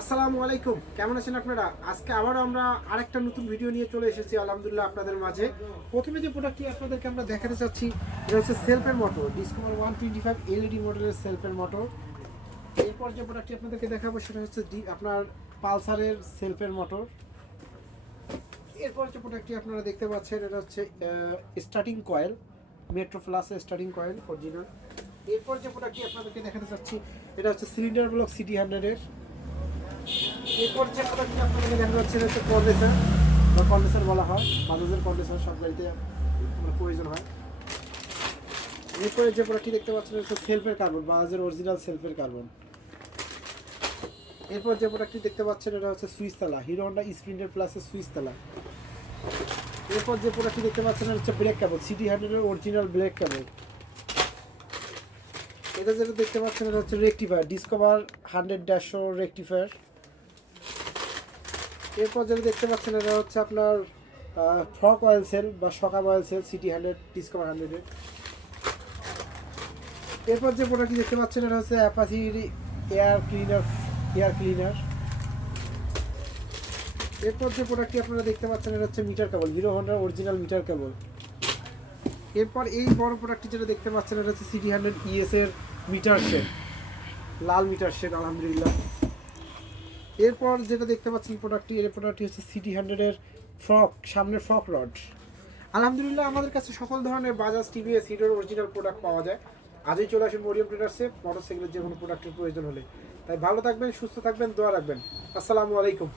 আসসালামু আলাইকুম, কেমন আছেন আপনারা? আজকে আবারও আমরা আরেকটা নতুন ভিডিও নিয়ে চলে এসেছি আলহামদুলিল্লাহ আপনাদের মাঝে। প্রথমে যে প্রোডাক্টটি আপনাদেরকে আমরা দেখাতে চাচ্ছি এটা হচ্ছে সেলফের মোটর, ডিসকভার 125 এলইডি মডেলের সেলফের মোটর। এরপর যে প্রোডাক্টটি আপনাদেরকে দেখাবো সেটা হচ্ছে আপনার পালসারের সেলফের মোটর। এরপর যে প্রোডাক্টটি আপনারা দেখতে পাচ্ছেন এটা হচ্ছে স্টার্টিং কয়েল, মেট্রো প্লাসের স্টার্টিং কয়েল অরিজিনাল। এরপর যে প্রোডাক্টটি আপনাদেরকে দেখাতে চাচ্ছি এটা হচ্ছে সিলিন্ডার ব্লক সিটি 100-এর। এরপর যে প্রোডাক্টটি আপনাদের দেখা যাচ্ছে হচ্ছে কন্ডেন্সার বা কন্ডেন্সার বলা হয়, বাজাজের কন্ডেন্সার সব গাড়িতে প্রয়োজন হয়। এরপরে যে প্রোডাক্টটি দেখতে পাচ্ছেন হচ্ছে সেলফের কার্বন, বাজাজের অরিজিনাল সেলফের কার্বন। এরপর যে প্রোডাক্টটি দেখতে পাচ্ছেন এটা হচ্ছে সুইচ তালা, হিরো হন্ডা স্প্লেন্ডার প্লাসের সুইচ তালা। এরপর যে প্রোডাক্টটি দেখতে পাচ্ছেন হচ্ছে ব্রেক কেবল, সিটি 100-এর অরিজিনাল ব্রেক কেবল। এটা যেটা দেখতে পাচ্ছেন এটা হচ্ছে রেকটিফায়ার, ডিসকভার 100-100 রেকটিফায়ার। এরপর যেটা দেখতে পাচ্ছেন এটা হচ্ছে আপনার ফ্রক অয়েল সেল বা সকাম অয়েল সেল, সিটি 100 ডিসকভার 100-এর। এরপর যে প্রোডাক্টটি দেখতে পাচ্ছেন এটা হচ্ছে অ্যাপাচির এয়ার ক্লিনার। এরপর যে প্রোডাক্টটি আপনারা দেখতে পাচ্ছেন এটা হচ্ছে মিটার কেবল, হিরো হন্ডার অরিজিনাল মিটার কেবল। এরপর এই বড় প্রোডাক্টটি যেটা দেখতে পাচ্ছেন এটা হচ্ছে সিটি 100 ইএস-এর মিটার শেড, লাল মিটার শেড আলহামদুলিল্লাহ। এরপর যেটা দেখতে পাচ্ছেন প্রোডাক্টটি হচ্ছে সিটি 100-এর সামনের ফক রড। আলহামদুলিল্লাহ আমাদের কাছে সকল ধরনের বাজাজ টিভিএস হিরোর অরিজিনাল প্রোডাক্ট পাওয়া যায়। আজই চলে আসুন মরিয়ম ট্রেডার্সে মোটরসাইকেলের যে কোনো প্রোডাক্টের প্রয়োজন হলে। তাই ভালো থাকবেন, সুস্থ থাকবেন, দোয়া রাখবেন। আসসালামু আলাইকুম।